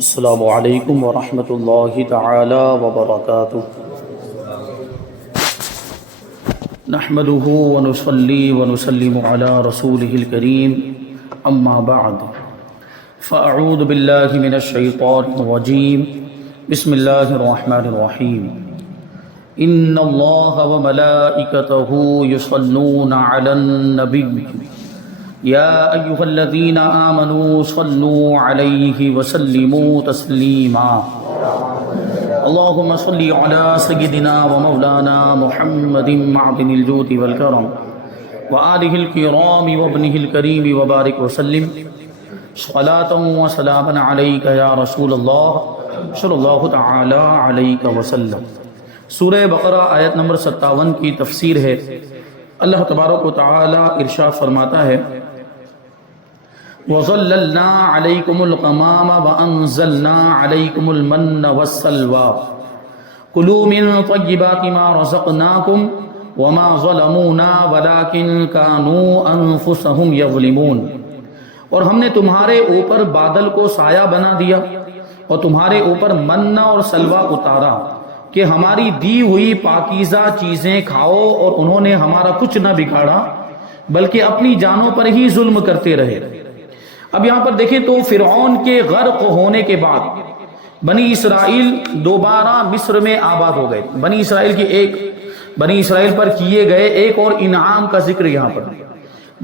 السلام علیکم ورحمۃ اللہ تعالی وبرکاتہ۔ نحمده ونصلي ونسلم على رسوله الكريم اما بعد فاعوذ باللہ من الشیطان الرجیم بسم اللہ الرحمن الرحیم ان اللہ وملائکتہ یصلون علی النبی یا ایہا الذین آمنوا صلوا علیہ وسلموا تسلیما اللہم صلی علی سیدنا ومولانا محمد معدن الجود والکرم وآلہ الکرام وابنہ الکریم وبارک وسلم صلاۃ و سلاما علیک یا رسول اللہ صلی اللہ تعالی علیہ وسلم۔ سورہ بقرہ آیت نمبر 57 کی تفسیر ہے۔ اللہ تبارک و تعالی ارشاد فرماتا ہے وَظَلَّلْنَا عَلَيْكُمُ الْغَمَامَ وَأَنزَلْنَا عَلَيْكُمُ الْمَنَّ وَالسَّلْوَىٰ كُلُوا مِن طَيِّبَاتِ مَا رَزَقْنَاكُمْ وَمَا ظَلَمُونَا وَلَٰكِن كَانُوا أَنفُسَهُمْ يَظْلِمُونَ۔ اور ہم نے تمہارے اوپر بادل کو سایہ بنا دیا اور تمہارے اوپر من اور سلوہ اتارا کہ ہماری دی ہوئی پاکیزہ چیزیں کھاؤ، اور انہوں نے ہمارا کچھ نہ بگاڑا بلکہ اپنی جانوں پر ہی ظلم کرتے رہے۔ اب یہاں پر دیکھیں تو فرعون کے غرق ہونے کے بعد بنی اسرائیل دوبارہ مصر میں آباد ہو گئے۔ بنی اسرائیل پر کیے گئے ایک اور انعام کا ذکر یہاں پر،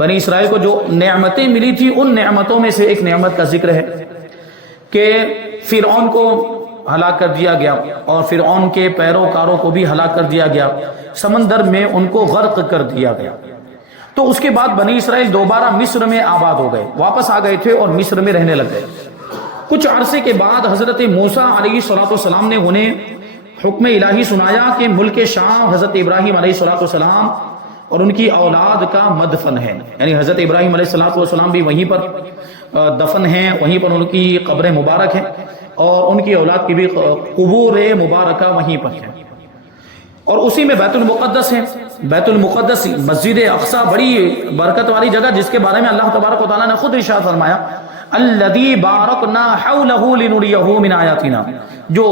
بنی اسرائیل کو جو نعمتیں ملی تھی ان نعمتوں میں سے ایک نعمت کا ذکر ہے کہ فرعون کو ہلاک کر دیا گیا اور فرعون کے پیروکاروں کو بھی ہلاک کر دیا گیا، سمندر میں ان کو غرق کر دیا گیا۔ تو اس کے بعد بنی اسرائیل دوبارہ مصر میں آباد ہو گئے، واپس آ گئے تھے اور مصر میں رہنے لگ گئے۔ کچھ عرصے کے بعد حضرت موسیٰ علیہ السلام نے انہیں حکم الہی سنایا کہ ملک شام حضرت ابراہیم علیہ السلام اور ان کی اولاد کا مدفن ہے، یعنی حضرت ابراہیم علیہ السلام بھی وہیں پر دفن ہیں، وہیں پر ان کی قبر مبارک ہے اور ان کی اولاد کی بھی قبور مبارکہ وہیں پر ہیں۔ اور اسی میں بیت المقدس ہے، بیت المقدس مسجد اقصی بڑی برکت والی جگہ جس کے بارے میں اللہ تبارک و تعالیٰ نے خود ارشاد فرمایا الذی بارکنا حولہ لنریہ من آیاتنا، جو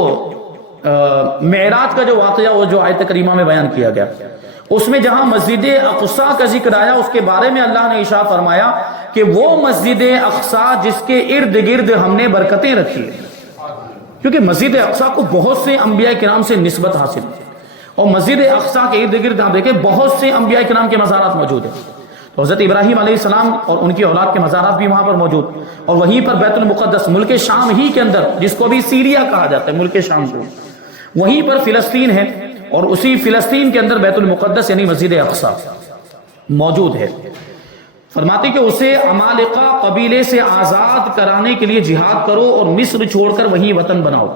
معراج کا جو واقعہ وہ جو آیت کریمہ میں بیان کیا گیا، اس میں جہاں مسجد اقصی کا ذکر آیا اس کے بارے میں اللہ نے ارشاد فرمایا کہ وہ مسجد اقصی جس کے ارد گرد ہم نے برکتیں رکھی ہیں، کیونکہ مسجد اقصی کو بہت سے انبیاء کرام سے نسبت حاصل ہے، اور مسجد اقصی کے ارد گرد آپ دیکھیں بہت سے انبیاء کرام کے مزارات موجود ہیں۔ تو حضرت ابراہیم علیہ السلام اور ان کی اولاد کے مزارات بھی وہاں پر موجود، اور وہیں پر بیت المقدس ملک شام ہی کے اندر، جس کو بھی سیریا کہا جاتا ہے ملک شام کو، وہیں پر فلسطین ہے، اور اسی فلسطین کے اندر بیت المقدس یعنی مسجد اقصی موجود ہے۔ فرماتے کہ اسے عمالقہ قبیلے سے آزاد کرانے کے لیے جہاد کرو اور مصر چھوڑ کر وہیں وطن بناؤ۔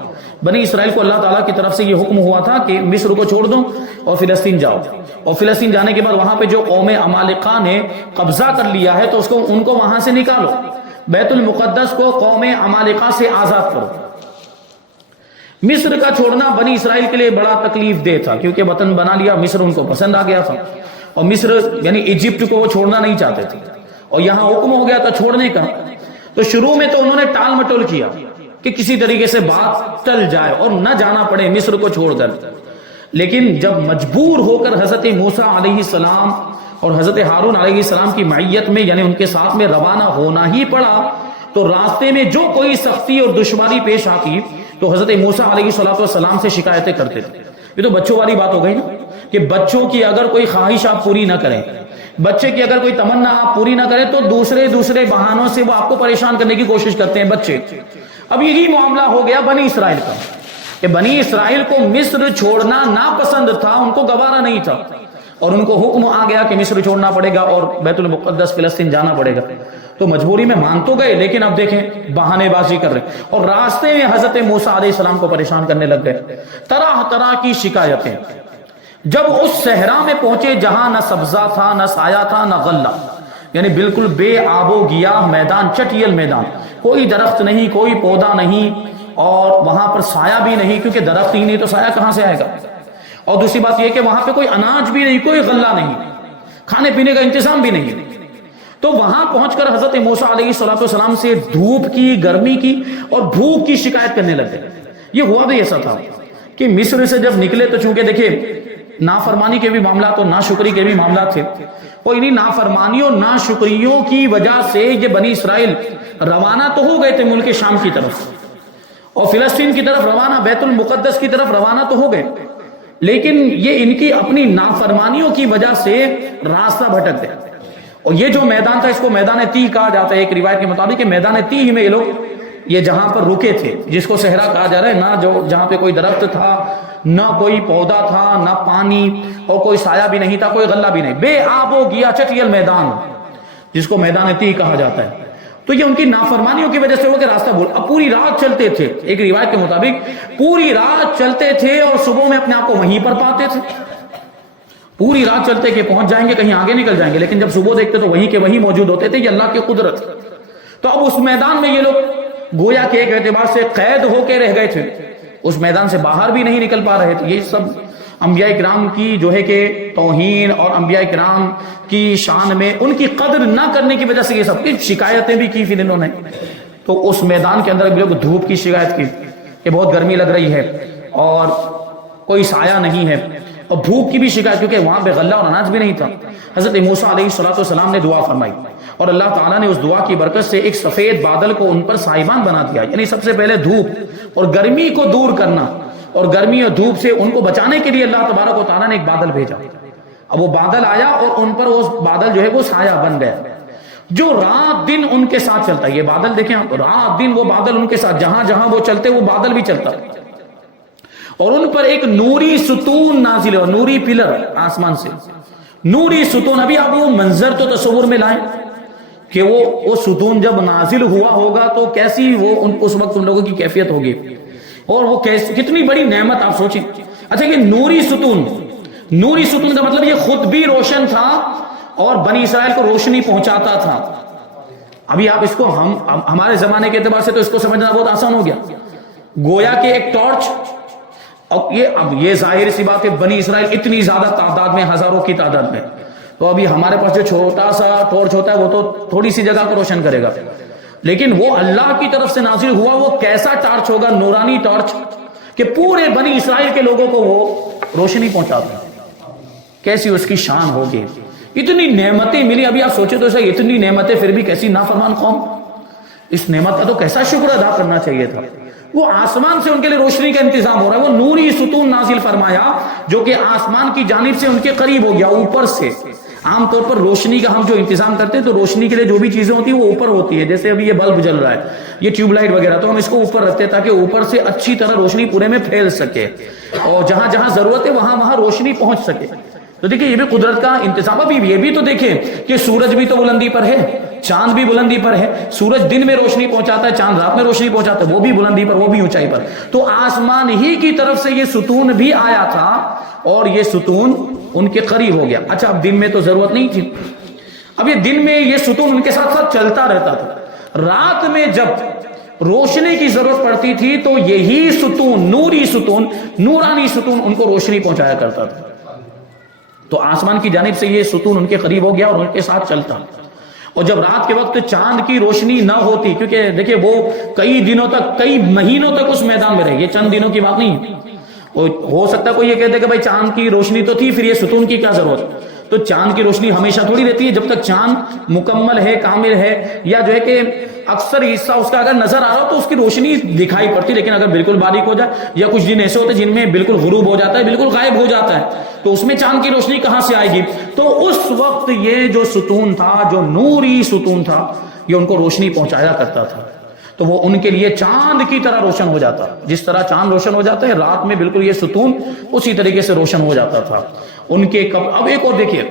بنی اسرائیل کو اللہ تعالیٰ کی طرف سے یہ حکم ہوا تھا کہ مصر کو چھوڑ دو اور فلسطین جاؤ، اور فلسطین جانے کے بعد وہاں پہ جو قوم عمالقہ نے قبضہ کر لیا ہے تو ان کو وہاں سے نکالو، بیت المقدس کو قوم عمالقہ سے آزاد کرو۔ مصر کا چھوڑنا بنی اسرائیل کے لیے بڑا تکلیف دہ تھا، کیونکہ وطن بنا لیا، مصر ان کو پسند آ گیا تھا، اور مصر یعنی ایجپٹ کو وہ چھوڑنا نہیں چاہتے تھے، اور یہاں حکم ہو گیا تھا چھوڑنے کا۔ تو شروع میں تو انہوں نے ٹال مٹول کیا کہ کسی طریقے سے بات ٹل جائے اور نہ جانا پڑے مصر کو چھوڑ کر، لیکن جب مجبور ہو کر حضرت موسیٰ علیہ السلام اور حضرت ہارون علیہ السلام کی معیت میں یعنی ان کے ساتھ میں روانہ ہونا ہی پڑا، تو راستے میں جو کوئی سختی اور دشواری پیش آتی تو حضرت موسیٰ علیہ السلام سے شکایتیں کرتے تھے۔ یہ تو بچوں والی بات ہو گئی نا، کہ بچوں کی اگر کوئی خواہش آپ پوری نہ کریں، بچے کی اگر کوئی تمنا آپ پوری نہ کریں تو دوسرے بہانوں سے وہ آپ کو پریشان کرنے کی کوشش کرتے ہیں بچے۔ اب یہی معاملہ ہو گیا بنی اسرائیل کا، کہ بنی اسرائیل کو مصر چھوڑنا ناپسند تھا، ان کو گوارا نہیں تھا، اور ان کو حکم آ گیا کہ مصر چھوڑنا پڑے گا اور بیت المقدس فلسطین جانا پڑے گا، تو مجبوری میں مان تو گئے، لیکن اب دیکھیں بہانے بازی کر رہے ہیں، اور راستے میں حضرت موسیٰ علیہ السلام کو پریشان کرنے لگ گئے، طرح طرح کی شکایتیں۔ جب اس صحرا میں پہنچے جہاں نہ سبزہ تھا، نہ سایہ تھا، نہ غلہ، یعنی بالکل بے آب و گیاہ میدان، چٹیل میدان، کوئی درخت نہیں، کوئی پودا نہیں، اور وہاں پر سایہ بھی نہیں، کیونکہ درخت ہی نہیں تو سایہ کہاں سے آئے گا، اور دوسری بات یہ کہ وہاں پہ کوئی اناج بھی نہیں، کوئی غلہ نہیں، کھانے پینے کا انتظام بھی نہیں۔ تو وہاں پہنچ کر حضرت موسیٰ علیہ السلام سے دھوپ کی، گرمی کی اور بھوک کی شکایت کرنے لگے۔ یہ ہوا بھی ایسا تھا کہ مصر سے جب نکلے تو چونکہ دیکھیں نافرمانی کے بھی معاملات اور ناشکری کے بھی معاملات تھے، اور انہی نافرمانیوں ناشکریوں کی وجہ سے یہ بنی اسرائیل روانہ تو ہو گئے تھے ملک شام کی طرف اور فلسطین کی طرف روانہ، بیت المقدس کی طرف روانہ تو ہو گئے، لیکن یہ ان کی اپنی نافرمانیوں کی وجہ سے راستہ بھٹک گئے۔ اور یہ جو میدان تھا اس کو میدان تی کہا جاتا ہے، ایک روایت کے مطابق کہ میدان تی ہی میں یہ لوگ یہ جہاں پر رکے تھے، جس کو صحرا کہا جا رہا ہے، نہ جہاں پہ کوئی درخت تھا، نہ کوئی پودا تھا، نہ پانی، اور کوئی سایہ بھی نہیں تھا، کوئی غلہ بھی نہیں، بے آب و گیا چٹیل میدان، جس کو میدان تی کہا جاتا ہے۔ تو یہ ان کی نافرمانیوں کی وجہ سے ہوا کہ راستہ بھول، اب پوری رات چلتے تھے، ایک روایت کے مطابق پوری رات چلتے تھے اور صبح میں اپنے آپ کو وہیں پر پاتے تھے۔ پوری رات چلتے کہ پہنچ جائیں گے، کہیں آگے نکل جائیں گے، لیکن جب صبح دیکھتے تو وہیں کے وہیں موجود ہوتے تھے۔ یہ اللہ کی قدرت۔ تو اب اس میدان میں یہ لوگ گویا کہ ایک اعتبار سے قید ہو کے رہ گئے تھے، اس میدان سے باہر بھی نہیں نکل پا رہے تھے۔ یہ سب انبیاء کرام کی جو ہے کہ توہین اور انبیاء کرام کی شان میں ان کی قدر نہ کرنے کی وجہ سے یہ سب کی شکایتیں بھی کی پھر انہوں نے۔ تو اس میدان کے اندر بھی لوگ دھوپ کی شکایت کی کہ بہت گرمی لگ رہی ہے اور کوئی سایہ نہیں ہے، اور بھوک کی بھی شکایت کیونکہ وہاں پہ غلہ اور اناج بھی نہیں تھا۔ حضرت موسیٰ علیہ السلام نے دعا فرمائی اور اللہ تعالیٰ نے اس دعا کی برکت سے ایک سفید بادل کو ان پر سائبان بنا دیا، یعنی سب سے پہلے دھوپ اور گرمی کو دور کرنا اور گرمی اور دھوپ سے ان کو بچانے کے لیے اللہ تبارک و تعالیٰ نے ایک بادل بھیجا۔ اب وہ بادل آیا اور ان پر وہ بادل جو ہے وہ سایہ بن گیا جو رات دن ان کے ساتھ چلتا ہے۔ یہ بادل دیکھیں آپ، رات دن وہ بادل ان کے ساتھ، جہاں جہاں وہ چلتے وہ بادل بھی چلتا اور ان پر ایک نوری ستون نازل ہے، نوری پلر آسمان سے، نوری ستون۔ ابھی آپ وہ منظر تو تصور میں لائیں کہ وہ ستون جب نازل ہوا ہوگا تو کیسی وہ اس وقت ان لوگوں کی کیفیت ہوگی، اور وہ کتنی بڑی نعمت آپ سوچیں۔ اچھا یہ نوری ستون، نوری ستون کا مطلب یہ خود بھی روشن تھا اور بنی اسرائیل کو روشنی پہنچاتا تھا۔ ابھی آپ اس کو ہمارے زمانے کے اعتبار سے تو اس کو سمجھنا بہت آسان ہو گیا، گویا کہ ایک ٹارچ۔ اب یہ ظاہر سی بات ہے بنی اسرائیل اتنی زیادہ تعداد میں، ہزاروں کی تعداد میں، تو ابھی ہمارے پاس جو چھوٹا سا ٹارچ ہوتا ہے وہ تو تھوڑی سی جگہ کو روشن کرے گا، لیکن وہ اللہ کی طرف سے نازل ہوا وہ کیسا ٹارچ ہوگا، نورانی ٹارچ، کہ پورے بنی اسرائیل کے لوگوں کو وہ روشنی پہنچاتا ہے۔ کیسی اس کی شان ہوگی، اتنی نعمتیں ملی۔ ابھی آپ سوچے تو ایسا، اتنی نعمتیں پھر بھی کیسی نافرمان قوم، اس نعمت کا تو کیسا شکر ادا کرنا چاہیے تھا۔ وہ آسمان سے ان کے لیے روشنی کا انتظام ہو رہا ہے، وہ نوری ستون نازل فرمایا جو کہ آسمان کی جانب سے ان کے قریب ہو گیا، اوپر سے۔ عام طور پر روشنی کا ہم جو انتظام کرتے ہیں تو روشنی کے لیے جو بھی چیزیں ہوتی ہیں وہ اوپر ہوتی ہے، جیسے ابھی یہ بلب جل رہا ہے، یہ ٹیوب لائٹ وغیرہ، تو ہم اس کو اوپر رکھتے ہیں تاکہ اوپر سے اچھی طرح روشنی پورے میں پھیل سکے اور جہاں جہاں ضرورت ہے وہاں وہاں روشنی پہنچ سکے۔ تو دیکھیں یہ بھی قدرت کا انتظام۔ ابھی یہ بھی تو دیکھیں کہ سورج بھی تو بلندی پر ہے، چاند بھی بلندی پر ہے، سورج دن میں روشنی پہنچاتا ہے، چاند رات میں روشنی پہنچاتا ہے، وہ بھی بلندی پر، وہ بھی اونچائی پر۔ تو آسمان ہی کی طرف سے یہ ستون بھی آیا تھا اور یہ ستون ان کے قریب ہو گیا۔ اچھا اب دن میں تو ضرورت نہیں تھی، اب یہ دن میں یہ ستون ان کے ساتھ ساتھ چلتا رہتا تھا، رات میں جب روشنی کی ضرورت پڑتی تھی تو یہی ستون، نوری ستون، نورانی ستون ان کو روشنی پہنچایا کرتا تھا۔ تو آسمان کی جانب سے یہ ستون ان کے قریب ہو گیا اور ان کے ساتھ چلتا۔ اور جب رات کے وقت چاند کی روشنی نہ ہوتی، کیونکہ دیکھیں وہ کئی دنوں تک، کئی مہینوں تک اس میدان میں رہے، یہ چند دنوں کی بات نہیں ہے۔ ہو سکتا ہے کوئی یہ کہتے کہ بھائی چاند کی روشنی تو تھی، پھر یہ ستون کی کیا ضرورت؟ تو چاند کی روشنی ہمیشہ تھوڑی رہتی ہے، جب تک چاند مکمل ہے، کامل ہے، یا جو ہے کہ اکثر حصہ اس کا اگر نظر آ رہا ہو تو اس کی روشنی دکھائی پڑتی، لیکن اگر بالکل باریک ہو جائے یا کچھ دن ایسے ہوتے ہیں جن میں بالکل غروب ہو جاتا ہے، بالکل غائب ہو جاتا ہے، تو اس میں چاند کی روشنی کہاں سے آئے گی؟ تو اس وقت یہ جو ستون تھا، جو نوری ستون تھا، یہ ان کو روشنی پہنچایا کرتا تھا۔ تو وہ ان کے لیے چاند کی طرح روشن ہو جاتا، جس طرح چاند روشن ہو جاتا ہے رات میں، بالکل یہ ستون اسی طریقے سے روشن ہو جاتا تھا ان کے اب ایک اور دیکھیے،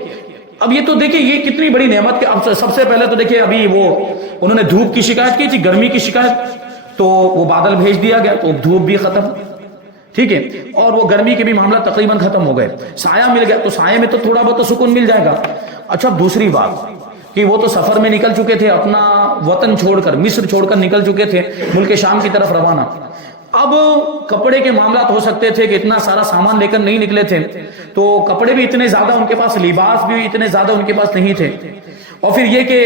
اب یہ تو دیکھیں یہ کتنی بڑی نعمت کے۔ اب سب سے پہلے تو دیکھیں ابھی وہ انہوں نے دھوپ کی شکایت کی تھی، گرمی کی شکایت، تو وہ بادل بھیج دیا گیا تو دھوپ بھی ختم، ٹھیک ہے، اور وہ گرمی کے بھی معاملہ تقریباً ختم ہو گئے، سایہ مل گیا تو سایہ میں تو تھوڑا بہت تو سکون مل جائے گا۔ اچھا دوسری بات کہ وہ تو سفر میں نکل چکے تھے، اپنا وطن چھوڑ کر، مصر چھوڑ کر نکل چکے تھے ملک شام کی طرف روانہ۔ اب کپڑے کے معاملات ہو سکتے تھے کہ اتنا سارا سامان لے کر نہیں نکلے تھے، تو کپڑے بھی اتنے زیادہ ان کے پاس، لباس بھی اتنے زیادہ ان کے پاس نہیں تھے، اور پھر یہ کہ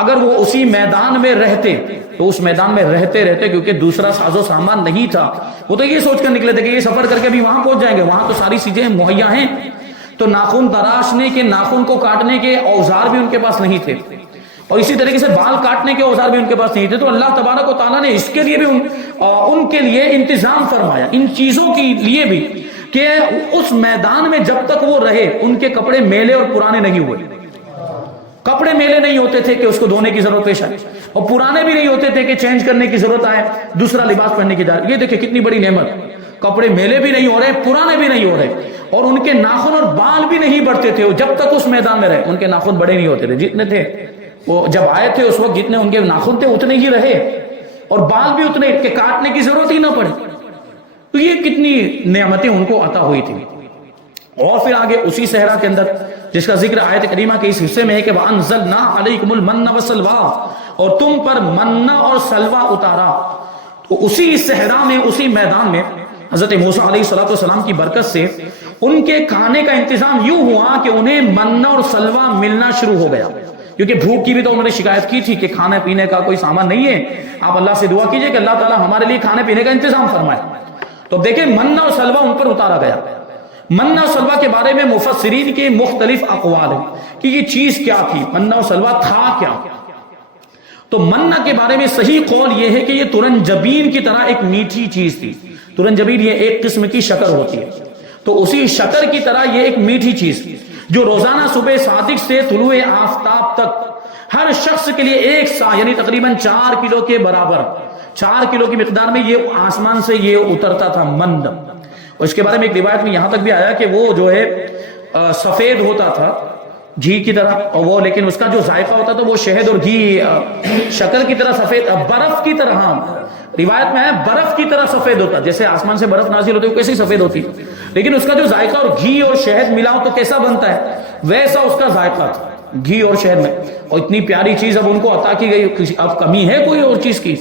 اگر وہ اسی میدان میں رہتے تو اس میدان میں رہتے کیونکہ دوسرا ساز و سامان نہیں تھا، وہ تو یہ سوچ کر نکلے تھے کہ یہ سفر کر کے بھی وہاں پہنچ جائیں گے، وہاں تو ساری چیزیں مہیا ہیں، تو ناخن تراشنے کے، ناخن کو کاٹنے کے اوزار بھی ان کے پاس نہیں تھے، اور اسی طریقے سے بال کاٹنے کے اوزار بھی ان کے پاس نہیں تھے، تو اللہ تبارک و تعالیٰ نے اس کے لیے بھی ان کے لیے انتظام فرمایا ان چیزوں کے لیے بھی کہ اس میدان میں جب تک وہ رہے ان کے کپڑے میلے اور پرانے نہیں ہوئے۔ کپڑے میلے نہیں ہوتے تھے کہ اس کو دھونے کی ضرورت پیش آئے، اور پرانے بھی نہیں ہوتے تھے کہ چینج کرنے کی ضرورت آئے، دوسرا لباس پہننے کی ضرورت۔ یہ دیکھیں کتنی بڑی نعمت، کپڑے میلے بھی نہیں ہو رہے، پرانے بھی نہیں ہو رہے، اور ان کے ناخن اور بال بھی نہیں بڑھتے تھے، جب تک اس میدان میں رہے ان کے ناخن بڑے نہیں ہوتے تھے، جتنے تھے وہ جب آئے تھے اس وقت جتنے ان کے ناخن تھے اتنے ہی رہے، اور بال بھی اتنے کہ کاٹنے کی ضرورت ہی نہ پڑے۔ تو یہ کتنی نعمتیں ان کو عطا ہوئی تھی۔ اور پھر آگے اسی صحرا کے اندر جس کا ذکر آیت کریمہ کے اس حصے میں ہے کہ وَأَنزَلْنَا عَلَيْكُمُ الْمَنَّ وَالسَّلْوَىٰ، اور تم پر منہ اور سلوہ اتارا۔ تو اسی صحرا میں، اسی میدان میں حضرت موسیٰ علیہ السلام کی برکت سے ان کے کھانے کا انتظام یوں ہوا کہ انہیں منہ اور سلوہ ملنا شروع ہو گیا، کیونکہ بھوک کی بھی تو انہوں نے شکایت کی تھی کہ کھانے پینے کا کوئی سامان نہیں ہے، آپ اللہ سے دعا کیجئے کہ اللہ تعالیٰ ہمارے لیے کھانے پینے کا انتظام فرمائے۔ تو دیکھیں منہ اور سلوہ ان پر اتارا گیا۔ منہ اور سلوہ کے بارے میں مفسرین کے مختلف اقوال ہیں کہ یہ چیز کیا تھی، منہ اور سلوہ تھا کیا۔ تو منہ کے بارے میں صحیح قول یہ ہے کہ یہ ترنجبین کی طرح ایک میٹھی چیز تھی۔ ترنجبین یہ ایک قسم کی شکر ہوتی ہے، تو اسی شکر کی طرح یہ ایک میٹھی چیز تھی جو روزانہ صبح صادق سے طلوع آفتاب تک ہر شخص کے لیے ایک سا یعنی تقریباً 4 کلو کے برابر، 4 کلو کی مقدار میں یہ آسمان سے یہ اترتا تھا مند۔ اور اس کے بارے میں ایک روایت میں یہاں تک بھی آیا کہ وہ جو ہے سفید ہوتا تھا گھی کی طرح، اور وہ لیکن اس کا جو ذائقہ ہوتا تھا وہ شہد اور گھی شکر کی طرح سفید، برف کی طرح، ہاں روایت میں ہے برف کی طرح سفید ہوتا، جیسے آسمان سے برف نازل ہوتی ہے وہ کیسی سفید ہوتی، لیکن اس کا جو ذائقہ اور گھی اور شہد ملا ہو تو کیسا بنتا ہے، ویسا اس کا ذائقہ تھا گھی اور شہد میں۔ اور اتنی پیاری چیز اب ان کو عطا کی گئی، اب کمی ہے کوئی اور چیز کی،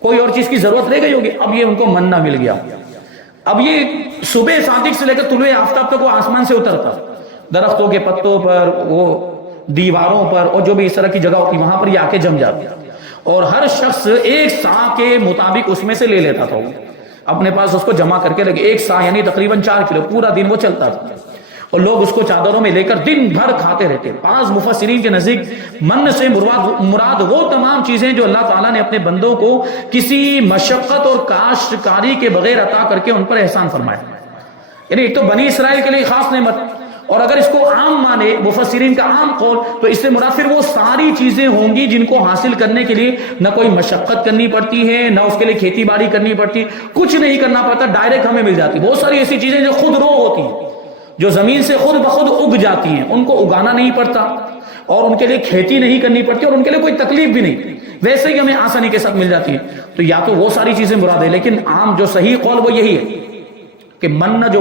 کوئی اور چیز کی ضرورت رہ گئی ہوگی، اب یہ ان کو منہ مل گیا۔ اب یہ صبح صادق سے لے کر طلوع آفتاب تک وہ آسمان سے اترتا، درختوں کے پتوں پر، وہ دیواروں پر، اور جو بھی اس طرح کی جگہ ہوتی وہاں پر یہ آ کے جم جاتا، اور ہر شخص ایک سا کے مطابق اس میں سے لے لیتا تھا، وہ اپنے پاس اس کو جمع کر کے لگے، ایک سا یعنی تقریباً 4 کلو، پورا دن وہ چلتا تھا، اور لوگ اس کو چادروں میں لے کر دن بھر کھاتے رہتے۔ 5 مفسرین کے نزدیک من سے مراد وہ تمام چیزیں جو اللہ تعالیٰ نے اپنے بندوں کو کسی مشقت اور کاشتکاری کے بغیر عطا کر کے ان پر احسان فرمایا، یعنی ایک تو بنی اسرائیل کے لیے خاص نعمت، اور اگر اس کو عام مانے مفسرین کا عام قول تو اس سے مراد پھر وہ ساری چیزیں ہوں گی جن کو حاصل کرنے کے لیے نہ کوئی مشقت کرنی پڑتی ہے، نہ اس کے لیے کھیتی باڑی کرنی پڑتی، کچھ نہیں کرنا پڑتا، ڈائریکٹ ہمیں مل جاتی۔ بہت ساری ایسی چیزیں جو خود رو ہوتی ہیں، جو زمین سے خود بخود اگ جاتی ہیں، ان کو اگانا نہیں پڑتا اور ان کے لیے کھیتی نہیں کرنی پڑتی اور ان کے لیے کوئی تکلیف بھی نہیں، ویسے ہی ہمیں آسانی کے ساتھ مل جاتی ہے۔ تو یا تو وہ ساری چیزیں مراد ہے، لیکن عام جو صحیح قول وہ یہی ہے کہ منہ جو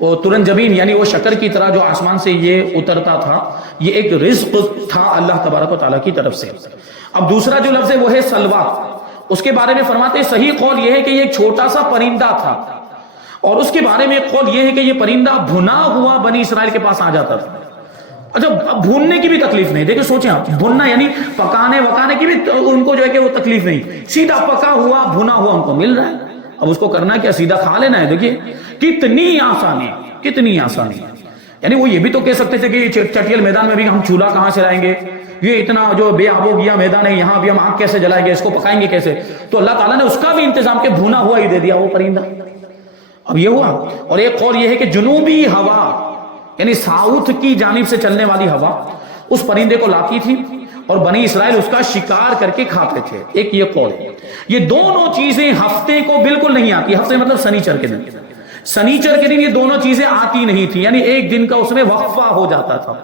وہ ترنجبین یعنی وہ شکر کی طرح جو آسمان سے یہ اترتا تھا، یہ ایک رزق تھا اللہ تبارک و تعالیٰ کی طرف سے۔ اب دوسرا جو لفظ ہے وہ ہے سلوہ، اس کے بارے میں فرماتے ہیں صحیح قول یہ ہے کہ یہ ایک چھوٹا سا پرندہ تھا، اور اس کے بارے میں ایک قول یہ ہے کہ یہ پرندہ بھنا ہوا بنی اسرائیل کے پاس آ جاتا تھا۔ اچھا اب بھوننے کی بھی تکلیف نہیں، دیکھیں سوچیں آپ، بھوننا یعنی پکانے وکانے کی بھی ان کو جو ہے کہ وہ تکلیف نہیں، سیدھا پکا ہوا بھنا ہوا ان کو مل رہا ہے، اب اس کو کرنا کیا، سیدھا کھا لینا ہے۔ دیکھیے کتنی آسانی، کتنی آسانی، یعنی وہ یہ بھی تو کہہ سکتے تھے کہ چٹیل میدان میں بھی ہم چولہا کہاں سے لائیں گے، یہ اتنا جو بے آب و گیا میدان ہے یہاں بھی ہم آگ کیسے جلائیں گے، اس کو پکائیں گے کیسے، تو اللہ تعالیٰ نے اس کا بھی انتظام کے بھونا ہوا ہی دے دیا وہ پرندہ۔ اب یہ ہوا، اور ایک قول یہ ہے کہ جنوبی ہوا یعنی ساؤتھ کی جانب سے چلنے والی ہوا اس پرندے کو لاتی تھی اور بنی اسرائیل اس کا شکار کر کے کھاتے تھے، ایک یہ قول ہے۔ یہ دونوں چیزیں ہفتے کو بالکل نہیں آتی، ہفتے مطلب سنیچر کے دن، سنیچر کے دن یہ دونوں چیزیں آتی نہیں تھی، یعنی ایک دن کا اس میں وقفہ ہو جاتا تھا،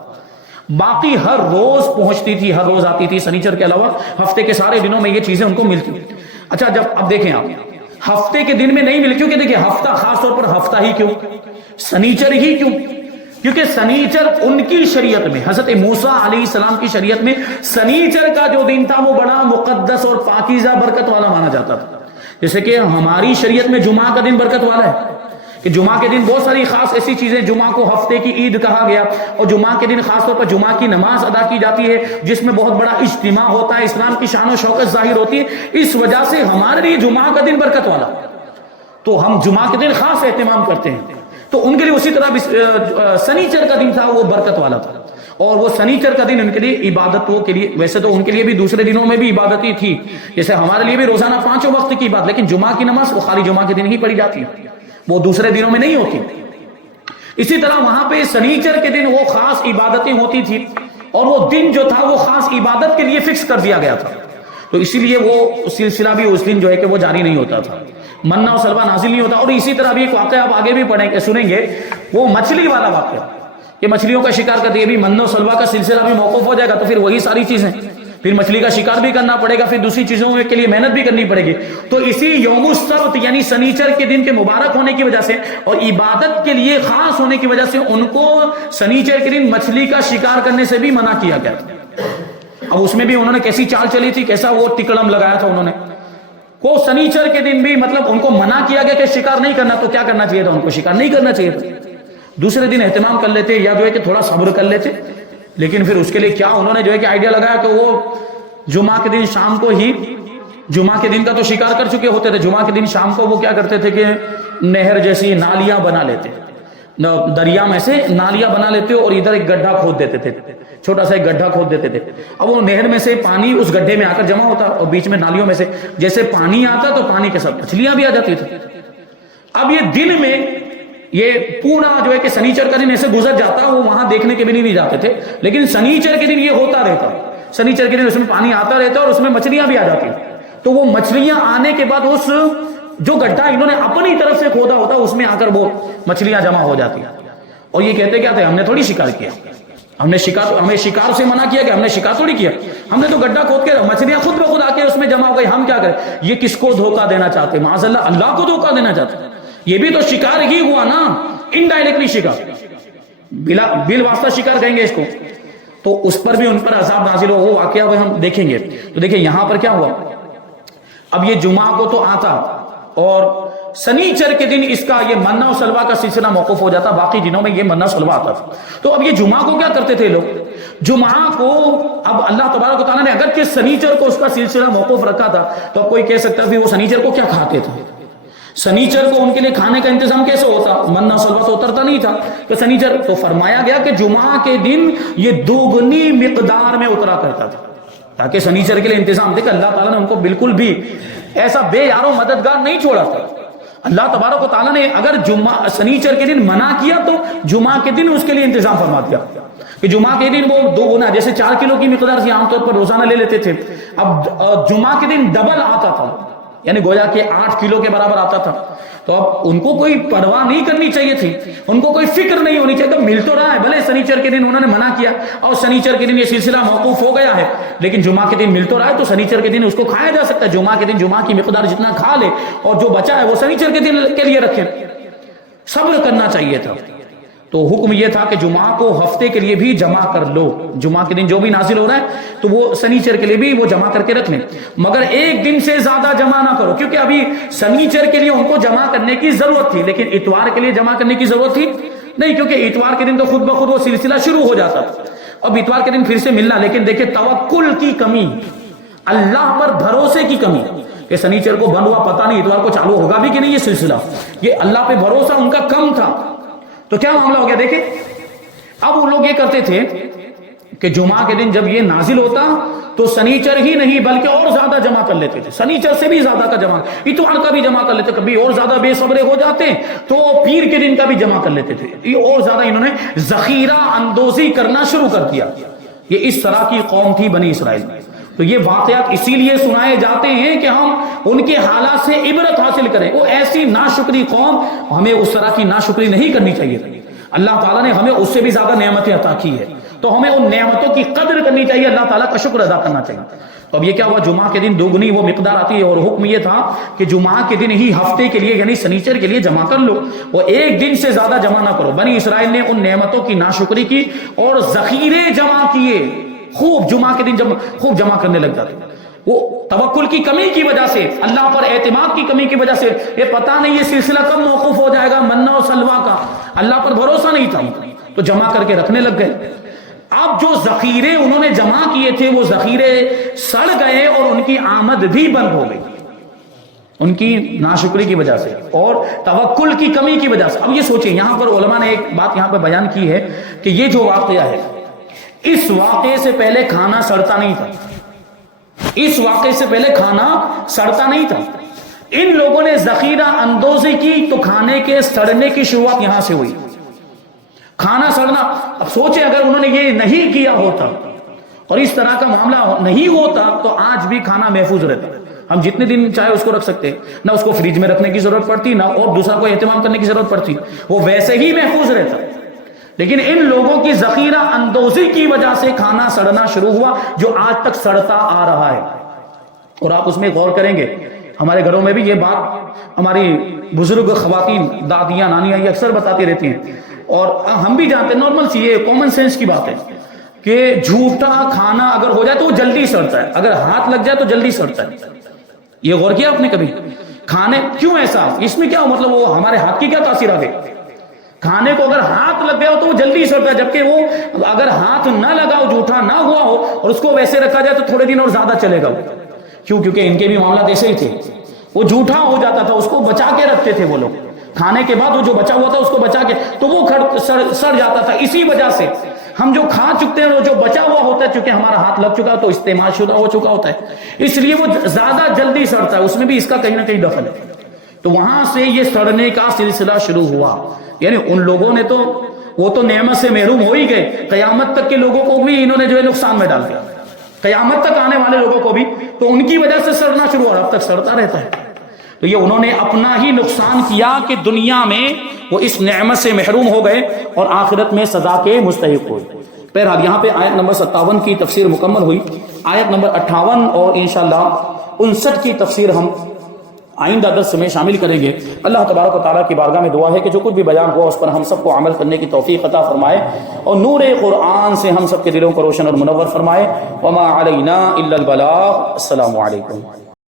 باقی ہر روز پہنچتی تھی، ہر روز آتی تھی، سنیچر کے علاوہ ہفتے کے سارے دنوں میں یہ چیزیں ان کو ملتی۔ اچھا جب اب دیکھیں آپ ہفتے کے دن میں نہیں ملے، کیونکہ دیکھیں ہفتہ خاص طور پر ہفتہ ہی کیوں، سنیچر ہی کیوں، کیونکہ سنیچر ان کی شریعت میں، حضرت موسیٰ علیہ السلام کی شریعت میں سنیچر کا جو دن تھا وہ بڑا مقدس اور پاکیزہ برکت والا مانا جاتا تھا، جیسے کہ ہماری شریعت میں جمعہ کا دن برکت والا ہے، کہ جمعہ کے دن بہت ساری خاص ایسی چیزیں، جمعہ کو ہفتے کی عید کہا گیا، اور جمعہ کے دن خاص طور پر جمعہ کی نماز ادا کی جاتی ہے جس میں بہت بڑا اجتماع ہوتا ہے، اسلام کی شان و شوکت ظاہر ہوتی ہے، اس وجہ سے ہمارے لیے جمعہ کا دن برکت والا، تو ہم جمعہ کے دن خاص اہتمام کرتے ہیں۔ تو ان کے لیے اسی طرح سنیچر کا دن تھا وہ برکت والا تھا، اور وہ سنیچر کا دن ان کے لیے عبادتوں کے لیے، ویسے تو ان کے لیے بھی دوسرے دنوں میں بھی عبادتیں تھی، جیسے ہمارے لیے بھی روزانہ 5 وقت کی عبادت، لیکن جمعہ کی نماز وہ خالی جمعہ کے دن ہی پڑھی جاتی ہے، وہ دوسرے دنوں میں نہیں ہوتی۔ اسی طرح وہاں پہ سنیچر کے دن وہ خاص عبادتیں ہوتی تھی، اور وہ دن جو تھا وہ خاص عبادت کے لیے فکس کر دیا گیا تھا، تو اسی لیے وہ سلسلہ بھی اس دن جو ہے کہ وہ جاری نہیں ہوتا تھا، منہ و سلوہ نازل نہیں ہوتا۔ اور اسی طرح بھی ایک واقعہ آپ آگے بھی پڑھیں گے، سنیں گے، وہ مچھلی والا واقعہ، کہ مچھلیوں کا شکار کرتے ہیں، بھی منہ و سلوہ کا سلسلہ بھی موقوف ہو جائے گا، تو پھر وہی ساری چیزیں، پھر مچھلی کا شکار بھی کرنا پڑے گا، پھر دوسری چیزوں کے لیے محنت بھی کرنی پڑے گی۔ تو اسی یوم السبت یعنی سنیچر کے دن کے مبارک ہونے کی وجہ سے اور عبادت کے لیے خاص ہونے کی وجہ سے ان کو سنیچر کے دن مچھلی کا شکار کرنے سے بھی منع کیا گیا تھا۔ اب اس میں بھی انہوں نے کیسی چال چلی تھی، کیسا وہ ٹکڑم لگایا تھا انہوں نے، کو سنیچر کے دن بھی مطلب ان کو منع کیا گیا کہ شکار نہیں کرنا، تو کیا کرنا چاہیے تھا ان کو؟ شکار نہیں کرنا چاہیے تھا، دوسرے دن اہتمام کر لیتے، یا جو ہے کہ تھوڑا صبر کر لیتے۔ لیکن پھر اس کے لیے کیا انہوں نے جو ہے کہ آئیڈیا لگایا کہ وہ جمعہ کے دن شام کو ہی، جمعہ کے دن کا تو شکار کر چکے ہوتے تھے، جمعہ کے دن شام کو وہ کیا کرتے تھے کہ نہر جیسی نالیاں بنا لیتے، دریا میں سے نالیاں بنا لیتے اور ادھر ایک گڈھا کھود دیتے تھے، چھوٹا سا ایک گڈھا کھود دیتے تھے۔ اب وہ نہر میں سے پانی اس گڈھے میں آ کر جمع ہوتا، اور بیچ میں نالیوں میں سے جیسے پانی آتا تو پانی کے ساتھ مچھلیاں بھی آ جاتی تھی۔ اب یہ دن میں یہ پورا جو ہے کہ سنیچر کا دن ایسے گزر جاتا، وہ وہاں دیکھنے کے بھی نہیں جاتے تھے، لیکن سنیچر کے دن یہ ہوتا رہتا، سنیچر کے دن اس میں پانی آتا رہتا اور اس میں مچھلیاں بھی آ جاتی، تو وہ مچھلیاں آنے کے بعد اس جو گڈھا انہوں نے اپنی طرف سے کھودا ہوتا اس میں آ کر وہ مچھلیاں جمع ہو جاتی، اور یہ کہتے کیا تھے، ہم نے تھوڑی شکار کیا، ہمیں شکار سے منع کیا کہ ہم نے شکار تھوڑی کیا، ہم نے تو گڈھا کھود کے مچھلیاں خود بخود آ کے اس میں جمع ہو گئی، ہم کیا کریں؟ یہ کس کو دھوکہ دینا چاہتے؟ معاذ اللہ، اللہ کو دھوکہ دینا چاہتے، یہ بھی تو شکار ہی ہوا نا، انڈائریکٹلی شکار، بل واسطہ شکار کہیں گے اس کو، تو اس پر بھی ان پر عذاب نازل ہو، وہ واقعہ وہ ہم دیکھیں گے۔ تو دیکھیں یہاں پر کیا ہوا، اب یہ جمعہ کو تو آتا، اور سنیچر کے دن اس کا یہ منہ و سلوہ کا سلسلہ موقوف ہو جاتا، باقی دنوں میں یہ منہ و سلوہ آتا تھا۔ تو اب یہ جمعہ کو کیا کرتے تھے لوگ، جمعہ کو اب اللہ تبارک و تعالیٰ نے اگرچہ سنیچر کو اس کا سلسلہ موقوف رکھا تھا، تو اب کوئی کہہ سکتا ہے وہ سنیچر کو کیا کھاتے تھے، سنیچر کو ان کے لیے کھانے کا انتظام کیسے ہوتا، منہ و سلوہ تو اترتا نہیں تھا، تو سنیچر تو فرمایا گیا کہ جمعہ کے دن یہ دوگنی مقدار میں اترا کرتا تھا، تاکہ سنیچر کے لیے انتظام دے کہ اللہ تعالیٰ نے ان کو بالکل بھی ایسا بے یارو مددگار نہیں چھوڑا تھا۔ اللہ تبارک و تعالیٰ نے اگر سنیچر کے دن منع کیا تو جمعہ کے دن اس کے لیے انتظام فرما دیا کہ جمعہ کے دن وہ 2 گنا، جیسے 4 کلو کی مقدار سے عام طور پر روزانہ لے لیتے تھے، اب جمعہ کے دن ڈبل آتا تھا، یعنی گویا کہ 8 کلو کے برابر آتا تھا۔ تو اب ان کو کوئی پرواہ نہیں کرنی چاہیے تھی، ان کو کوئی فکر نہیں ہونی چاہیے، تو مل تو رہا ہے، بھلے سنیچر کے دن انہوں نے منع کیا اور سنیچر کے دن یہ سلسلہ موقوف ہو گیا ہے، لیکن جمعہ کے دن مل تو رہا ہے، تو سنیچر کے دن اس کو کھایا جا سکتا ہے، جمعہ کے دن جمعہ کی مقدار جتنا کھا لے اور جو بچا ہے وہ سنیچر کے دن کے لیے رکھے، صبر کرنا چاہیے تھا۔ تو حکم یہ تھا کہ جمعہ کو ہفتے کے لیے بھی جمع کر لو، جمعہ کے دن جو بھی نازل ہو رہا ہے تو وہ سنیچر کے لیے بھی وہ جمع کر کے رکھ لیں، مگر ایک دن سے زیادہ جمع نہ کرو، کیونکہ ابھی سنیچر کے لیے ان کو جمع کرنے کی ضرورت تھی، لیکن اتوار کے لیے جمع کرنے کی ضرورت تھی نہیں، کیونکہ اتوار کے دن تو خود بخود وہ سلسلہ شروع ہو جاتا تھا، اب اتوار کے دن پھر سے ملنا، لیکن دیکھیں توکل کی کمی، اللہ پر بھروسے کی کمی، کہ سنیچر کو بند ہوا پتہ نہیں اتوار کو چالو ہوگا بھی کہ نہیں یہ سلسلہ، یہ اللہ پہ بھروسہ ان کا کم تھا۔ تو کیا معاملہ ہو گیا، دیکھیں اب وہ لوگ یہ کرتے تھے کہ جمعہ کے دن جب یہ نازل ہوتا تو سنیچر ہی نہیں بلکہ اور زیادہ جمع کر لیتے تھے، سنیچر سے بھی زیادہ کا جمع، اتوار کا بھی جمع کر لیتے، کبھی اور زیادہ بے صبرے ہو جاتے تو پیر کے دن کا بھی جمع کر لیتے تھے، یہ اور زیادہ انہوں نے ذخیرہ اندوزی کرنا شروع کر دیا۔ یہ اس طرح کی قوم تھی بنی اسرائیل۔ تو یہ واقعات اسی لیے سنائے جاتے ہیں کہ ہم ان کے حالات سے عبرت حاصل کریں، وہ ایسی ناشکری قوم، ہمیں اس طرح کی ناشکری نہیں کرنی چاہیے تھی، اللہ تعالیٰ نے ہمیں اس سے بھی زیادہ نعمتیں عطا کی ہے، تو ہمیں ان نعمتوں کی قدر کرنی چاہیے، اللہ تعالیٰ کا شکر ادا کرنا چاہیے۔ تو اب یہ کیا ہوا، جمعہ کے دن دوگنی وہ مقدار آتی ہے، اور حکم یہ تھا کہ جمعہ کے دن ہی ہفتے کے لیے یعنی سنیچر کے لیے جمع کر لو، وہ ایک دن سے زیادہ جمع نہ کرو۔ بنی اسرائیل نے ان نعمتوں کی ناشکری کی اور ذخیرے جمع کیے، خوب جمعہ کے دن خوب جمع کرنے لگ جاتے۔ وہ توکل کی کمی کی وجہ سے، اللہ پر اعتماد کی کمی کی وجہ سے، یہ پتہ نہیں یہ سلسلہ کب موقوف ہو جائے گا منہ و سلوہ کا، اللہ پر بھروسہ نہیں تھا تو جمع کر کے رکھنے لگ گئے۔ اب جو ذخیرے انہوں نے جمع کیے تھے وہ ذخیرے سڑ گئے اور ان کی آمد بھی بند ہو گئی، ان کی ناشکری کی وجہ سے اور توکل کی کمی کی وجہ سے۔ اب یہ سوچیں، یہاں پر علماء نے ایک بات یہاں پہ بیان کی ہے کہ یہ جو واقعہ ہے، اس واقعے سے پہلے کھانا سڑتا نہیں تھا، اس واقعے سے پہلے کھانا سڑتا نہیں تھا۔ ان لوگوں نے ذخیرہ اندوزی کی تو کھانے کے سڑنے کی شروعات یہاں سے ہوئی، کھانا سڑنا۔ اب سوچیں اگر انہوں نے یہ نہیں کیا ہوتا اور اس طرح کا معاملہ نہیں ہوتا تو آج بھی کھانا محفوظ رہتا، ہم جتنے دن چاہے اس کو رکھ سکتے، نہ اس کو فریج میں رکھنے کی ضرورت پڑتی، نہ اور دوسرا کو اہتمام کرنے کی ضرورت پڑتی، وہ ویسے ہی محفوظ رہتا۔ لیکن ان لوگوں کی ذخیرہ اندوزی کی وجہ سے کھانا سڑنا شروع ہوا، جو آج تک سڑتا آ رہا ہے۔ اور آپ اس میں غور کریں گے، ہمارے گھروں میں بھی یہ بات ہماری بزرگ خواتین، دادیاں، نانیاں یہ اکثر بتاتی رہتی ہیں، اور ہم بھی جانتے ہیں، نارمل سی یہ کامن سینس کی بات ہے کہ جھوٹا کھانا اگر ہو جائے تو وہ جلدی سڑتا ہے، اگر ہاتھ لگ جائے تو جلدی سڑتا ہے۔ یہ غور کیا آپ نے کبھی؟ کھانے کیوں ایسا؟ اس میں کیا مطلب وہ ہمارے ہاتھ کی کیا تاثیر آ گئی؟ کھانے کو اگر ہاتھ لگ گیا ہو تو وہ جلدی سڑتا ہے، جبکہ وہ اگر ہاتھ نہ لگا ہو، جھوٹا نہ ہوا ہو اور اس کو ویسے رکھا جائے تو تھوڑے دن اور زیادہ چلے گا۔ کیوں؟ کیونکہ ان کے بھی معاملات ایسے ہی تھے، وہ جھوٹا ہو جاتا تھا، اس کو بچا کے رکھتے تھے وہ لوگ، کھانے کے بعد وہ جو بچا ہوا تھا اس کو بچا کے، تو وہ سڑ جاتا تھا۔ اسی وجہ سے ہم جو کھا چکتے ہیں وہ جو بچا ہوا ہوتا ہے، چونکہ ہمارا ہاتھ لگ چکا تو استعمال شدہ ہو چکا ہوتا ہے، اس لیے وہ زیادہ جلدی سڑتا ہے، اس میں بھی اس کا کہیں نہ کہیں دخل ہے۔ تو وہاں سے یہ سڑنے کا سلسلہ شروع ہوا، یعنی ان لوگوں نے تو وہ تو نعمت سے محروم ہو ہی گئے، قیامت تک کے لوگوں کو بھی انہوں نے جو ہے نقصان میں ڈال دیا، قیامت تک آنے والے لوگوں کو بھی، تو ان کی وجہ سے سڑنا شروع ہوا، اب تک سڑتا رہتا ہے۔ تو یہ انہوں نے اپنا ہی نقصان کیا کہ دنیا میں وہ اس نعمت سے محروم ہو گئے اور آخرت میں سزا کے مستحق ہوئے۔ بہرحال یہاں پہ آیت نمبر 57 کی تفسیر مکمل ہوئی، آیت نمبر 58 اور انشاءاللہ 59 کی تفسیر ہم آئندہ درس میں شامل کریں گے۔ اللہ تبارک و تعالیٰ کی بارگاہ میں دعا ہے کہ جو کچھ بھی بیان ہوا اس پر ہم سب کو عمل کرنے کی توفیق عطا فرمائے اور نور قرآن سے ہم سب کے دلوں کو روشن اور منور فرمائے۔ وما علینا الا البلاغ۔ السلام علیکم۔